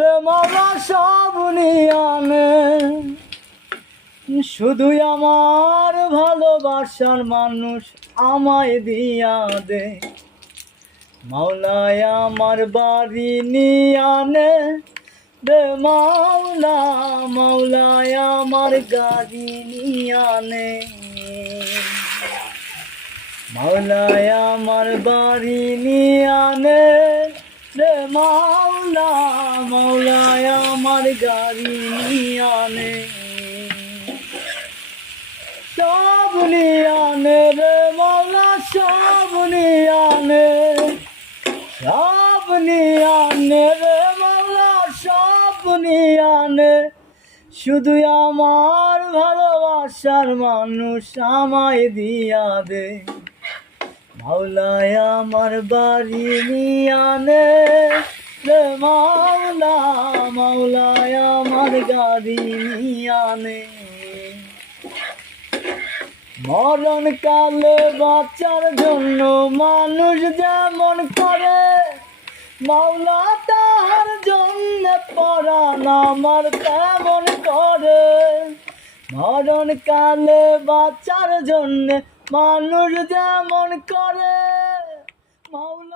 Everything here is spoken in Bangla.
রে মাওলা সব নিয়ানে, শুধুই আমার ভালোবাসার মানুষ আমায় দিয়া দে। মাওলায় আমার বাড়ি নিয়ানে রে মাওলা, মাওলায় আমার গাড়ি নিয়ানে। মাওলায় আমার বাড়ি নিয়ানে রে মাওলা, মাওলায় আমার গাড়ি নিয়ানে। সব নিয়ানে রে মাওলা, সব নিয়ানে, সব নিয়ানে রে মাওলা, সব নিয়ানে। শুধু আমার ভালোবাসার মানুষ আমায় দিয়া দে। মাওলায় আমার বাড়ি নিয়ানে রে মাওলা, মাওলায় আমার গাড়ি নিয়ানে। মরণ কালে বাঁচার জন্য মানুষ যেমন করে, মাওলা তাহার জন্য পরাণ আমার তেমন করে। মরণ কালে বাঁচার জন্য মানুষ যেমন করে, মাওলা